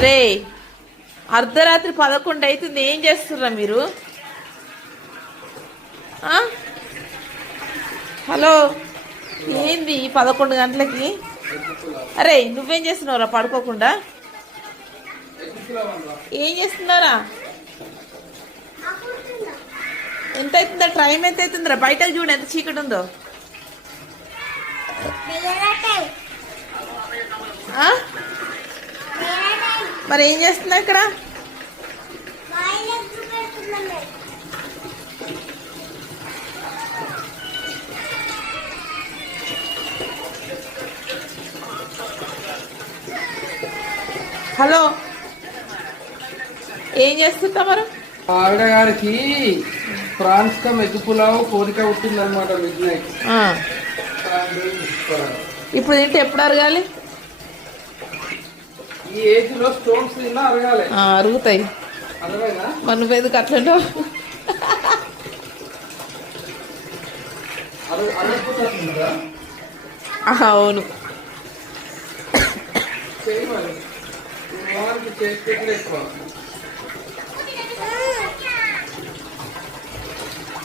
అరే అర్ధరాత్రి 11 అవుతుంది, ఏం చేస్తుర్రా మీరు? హలో, ఏంది 11 గంటలకి? అరే నువ్వేం చేస్తున్నావురా పడుకోకుండా? ఏం చేస్తున్నారా? ఎంత అవుతుందా? టైం ఎంత అవుతుందిరా? బయటకు చూడు ఎంత చీకటి ఉందో. మరి ఏం చేస్తున్నా ఇక్కడ? హలో, ఏం చేస్తుంటా మరి? ఆవిడ గారికి ప్రాన్స్ కమ్ ఎగ్ పులావ్ కోరిక పుట్టిందనమాట మిడ్ నైట్. ఇప్పుడు తింటే ఎప్పుడు అరగాలి? ఈ ఏజ్ లో స్టోన్స్ తిన్నా అరగాలి. అరుగుతాయి. అరవేనా? మరి నువ్వెందుకు అట్లంటో? అవును. చేయి మరి చేసి ఎక్కువ